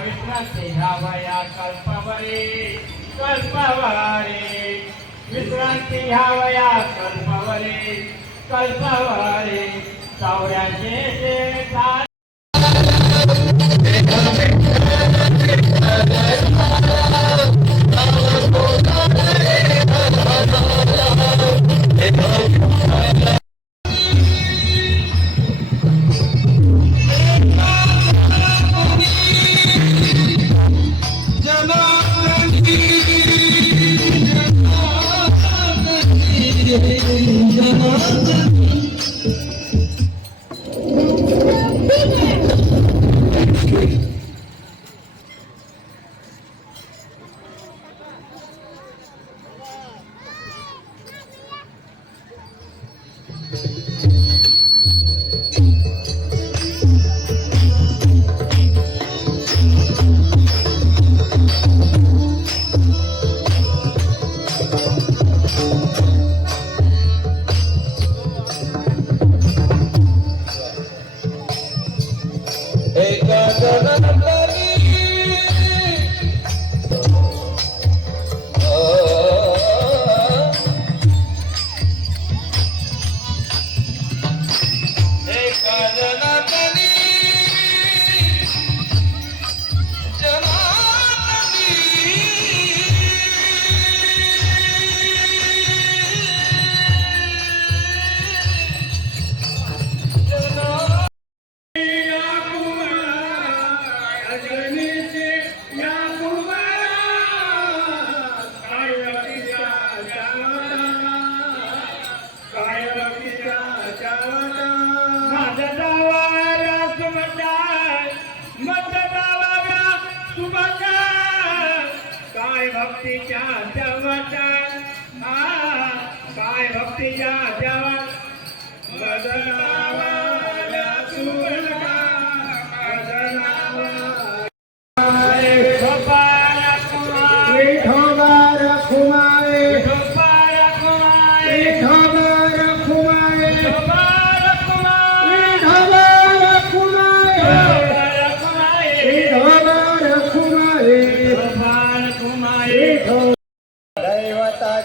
विश्रांती घ्यावया कल्पवरे कल्पवरे. विश्रांती घ्यावया कल्पवरे कल्पवरे. चौऱ्याशे da da da da Take your.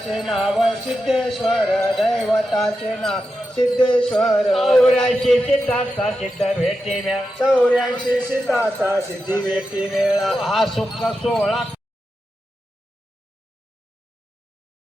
दैवताचे नाव सिद्धेश्वर दैवताचे नाव सिद्धेश्वर. चौऱ्याऐंशी सिद्धार्था सिद्ध भेटी म्या चौऱ्याऐंशी सीताचा सिद्धी भेटी मेळा. हा सुख सोहळा